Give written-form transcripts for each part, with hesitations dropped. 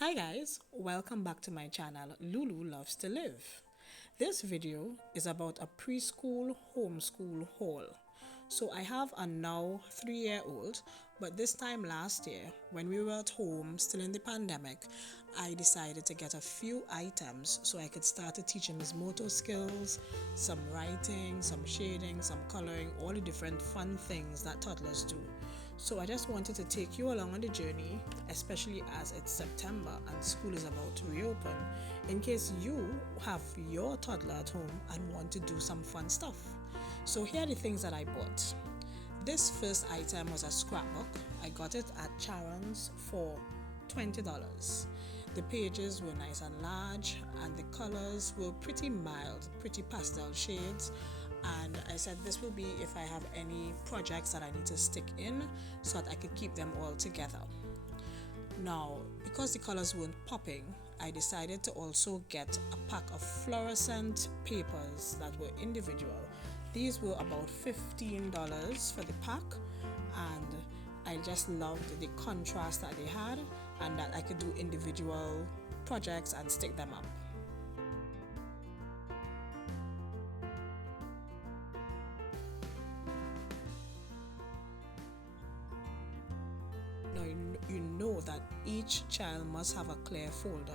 Hi guys, welcome back to my channel Lulu Loves to Live. This video is about a preschool homeschool haul. So I have a now 3-year-old, but this time last year when we were at home still in the pandemic, I decided to get a few items so I could start to teach him his motor skills, some writing, some shading, some coloring, all the different fun things that toddlers do. So I just wanted to take you along on the journey, especially as it's September and school is about to reopen, in case you have your toddler at home and want to do some fun stuff. So here are the things that I bought. This first item was a scrapbook. I got it at Charran's for $20. The pages were nice and large and the colors were pretty mild, pretty pastel shades. And I said this will be if I have any projects that I need to stick in so that I could keep them all together. Now, because the colors weren't popping, I decided to also get a pack of fluorescent papers that were individual. These were about $15 for the pack, and I just loved the contrast that they had and that I could do individual projects and stick them up. Now you know that each child must have a clear folder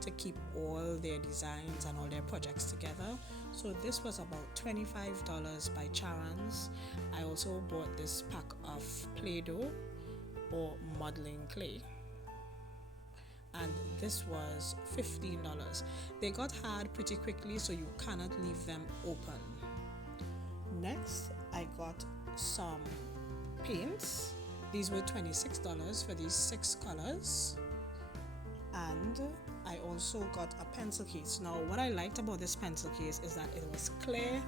to keep all their designs and all their projects together. So this was about $25 by Charran's. I also bought this pack of Play-Doh or modeling clay, and this was $15. They got hard pretty quickly, so you cannot leave them open. Next, I got some paints. These were $26 for these 6 colors. And I also got a pencil case. Now, what I liked about this pencil case is that it was clear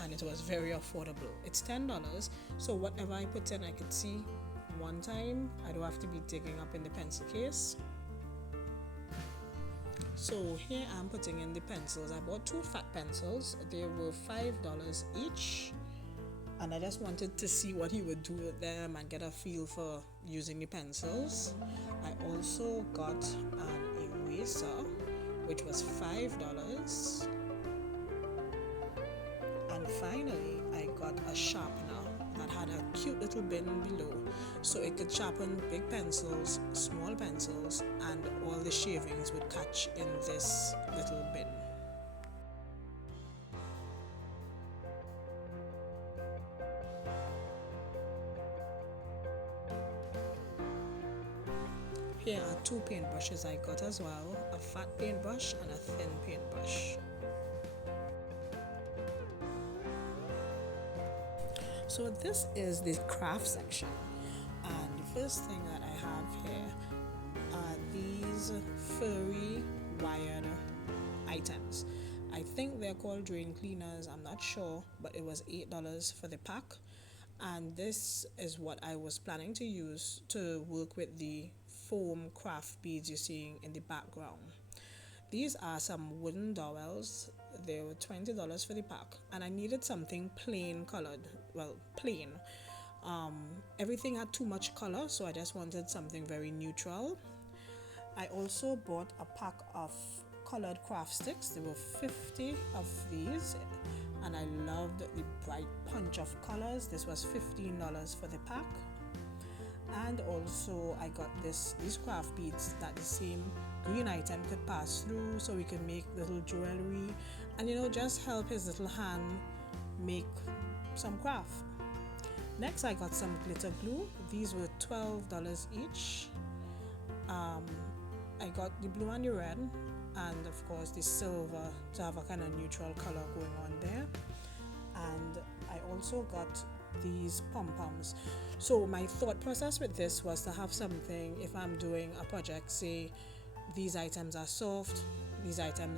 and it was very affordable. It's $10, so whatever I put in, I could see one time. I don't have to be digging up in the pencil case. So here I'm putting in the pencils. I bought 2 fat pencils. They were $5 each. And I just wanted to see what he would do with them and get a feel for using the pencils. I also got an eraser, which was $5. And finally, I got a sharpener that had a cute little bin below, so it could sharpen big pencils, small pencils, and all the shavings would catch in this little bin. Here are 2 paintbrushes I got as well, a fat paintbrush and a thin paintbrush. So this is the craft section, and the first thing that I have here are these furry wired items. I think they're called drain cleaners, I'm not sure, but it was $8 for the pack. And this is what I was planning to use to work with the foam craft beads you're seeing in the background. These are some wooden dowels. They were $20 for the pack, and I needed something plain colored. Well, plain. Everything had too much color, so I just wanted something very neutral. I also bought a pack of colored craft sticks. There were 50 of these, and I loved the bright punch of colors. This was $15 for the pack. And also I got these craft beads that the same green item could pass through, so we could make little jewelry and just help his little hand make some craft. Next, I got some glitter glue. These were $12 each. I got the blue and the red, and of course the silver to have a kind of neutral color going on there. And I also got these pom-poms. So my thought process with this was to have something, if I'm doing a project, say these items are soft,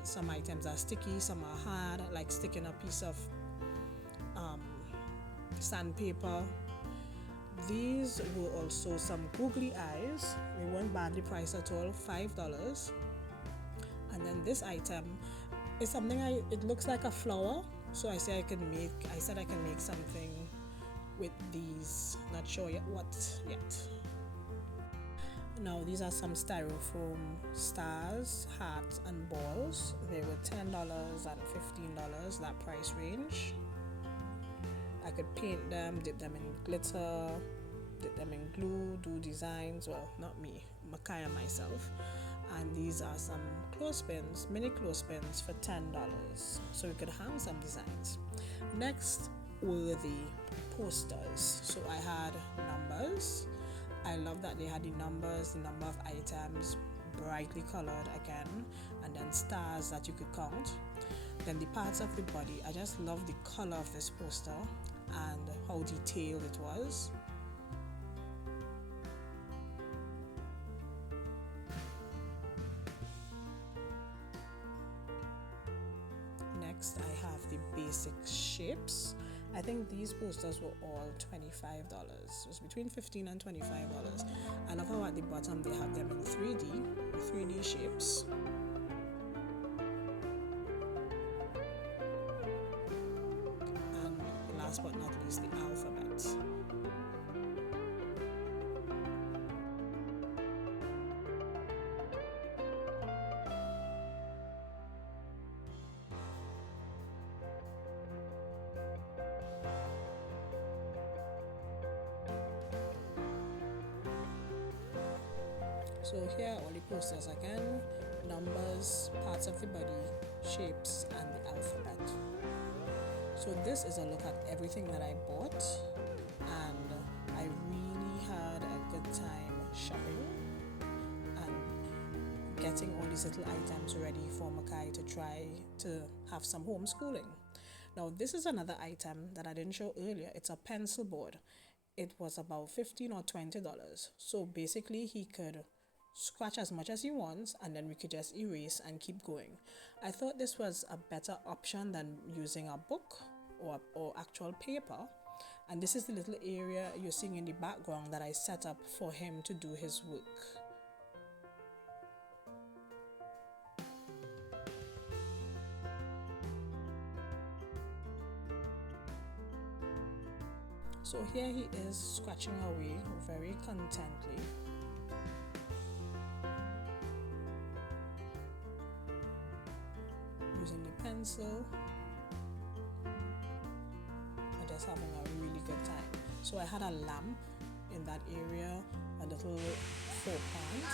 some items are sticky, some are hard, like sticking a piece of sandpaper. These were also some googly eyes. They weren't badly priced at all, $5. And then this item is something it looks like a flower, so I said I can make something with these. Not sure yet what yet. Now these are some styrofoam stars, hats and balls. They were $10 and $15, that price range. I could paint them, dip them in glitter, dip them in glue, do designs. Well, not me, Makai and myself. And these are some clothespins, mini clothespins for $10. So we could hang some designs. Next were the posters. So I had numbers. I love that they had the numbers, the number of items, brightly colored again, and then stars that you could count. Then the parts of the body. I just love the color of this poster and how detailed it was. Next, I have the basic shapes. I think these posters were all $25. It was between $15 and $25. I love how at the bottom they have them in 3D shapes. And last but not least, the alphabet. So here are all the posters again, numbers, parts of the body, shapes, and the alphabet. So this is a look at everything that I bought, and I really had a good time shopping and getting all these little items ready for Makai to try to have some homeschooling. Now this is another item that I didn't show earlier. It's a pencil board. It was about $15 or $20. So basically he could scratch as much as he wants, and then we could just erase and keep going. I thought this was a better option than using a book or actual paper. And this is the little area you're seeing in the background that I set up for him to do his work. So here he is scratching away very contently. Using the pencil and just having a really good time. So I had a lamp in that area, a little four-point.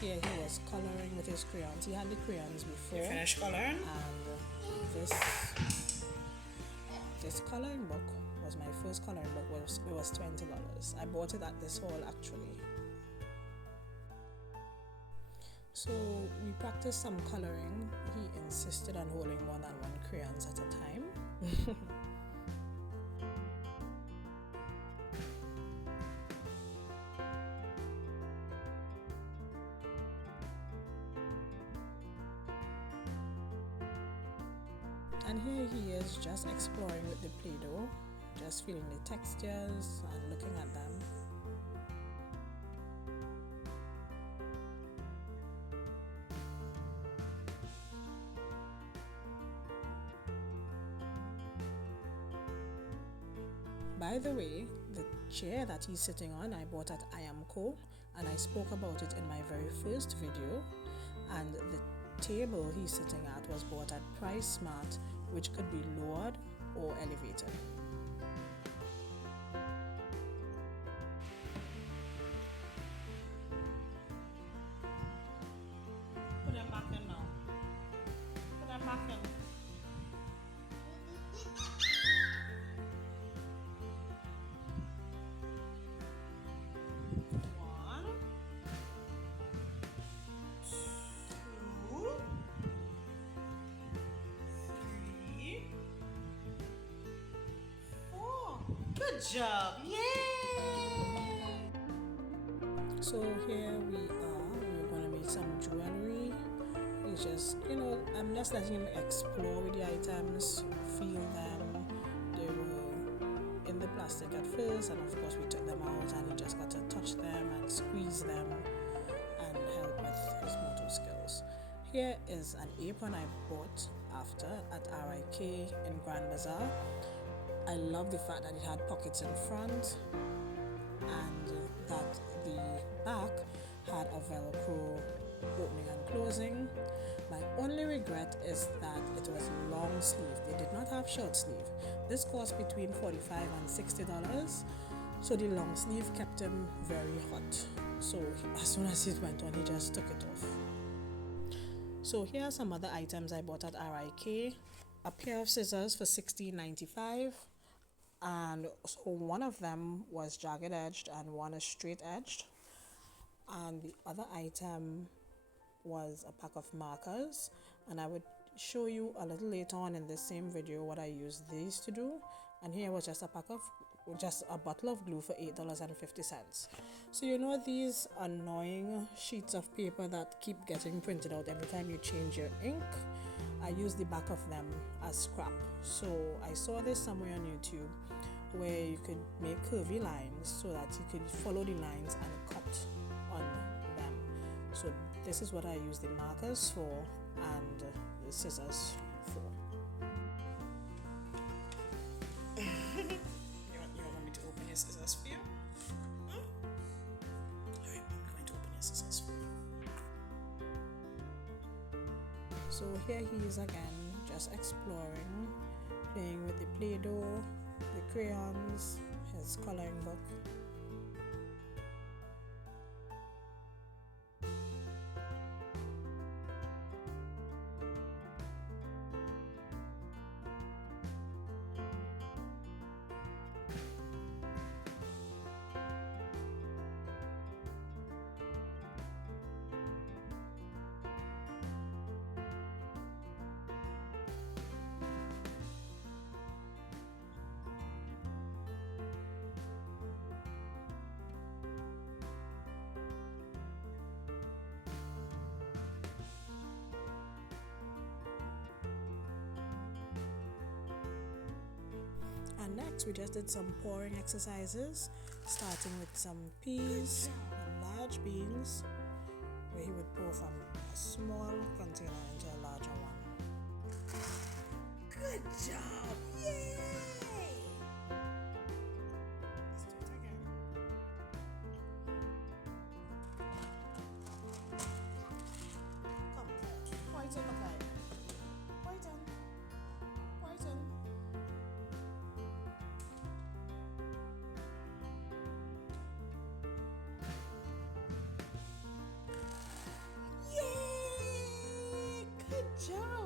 Here he was coloring with his crayons. He had the crayons before. You finished coloring? And this coloring book was my first coloring book. It was $20. I bought it at this hall actually. So we practiced some coloring. He insisted on holding more than one crayons at a time. And here he is just exploring with the Play-Doh, just feeling the textures and looking at them. By the way, the chair that he's sitting on I bought at R.I.K, and I spoke about it in my very first video. And the table he's sitting at was bought at Price Smart, which could be lowered or elevated. Put them back in now. Put them back in. Good job! Yay! So here we are. We're gonna make some jewelry. It's just, I'm just letting him explore with the items, feel them. They were in the plastic at first, and of course we took them out, and he just got to touch them and squeeze them and help with his motor skills. Here is an apron I bought after at R.I.K in Grand Bazaar. I love the fact that it had pockets in front and that the back had a Velcro opening and closing. My only regret is that it was long sleeve. They did not have short sleeve. This cost between $45 and $60. So the long sleeve kept him very hot. So as soon as it went on, he just took it off. So here are some other items I bought at R.I.K. A pair of scissors for $16.95. And so one of them was jagged edged and one is straight edged. And the other item was a pack of markers, and I would show you a little later on in the same video what I used these to do. And here was just a bottle of glue for $8.50. So you know these annoying sheets of paper that keep getting printed out every time you change your ink? I use the back of them as scrap. So I saw this somewhere on YouTube where you could make curvy lines so that you could follow the lines and cut on them. So this is what I use the markers for and the scissors for. You want me to open your scissors for you? Alright, I'm going to open your scissors for you. So here he is again, just exploring, playing with the Play-Doh, the crayons, his coloring book. And next we just did some pouring exercises, starting with some peas and large beans, where he would pour from a small container into a larger one. Good job! Yay! Let's do it again. Come, whiten, okay. Whiten. Yay! Good job!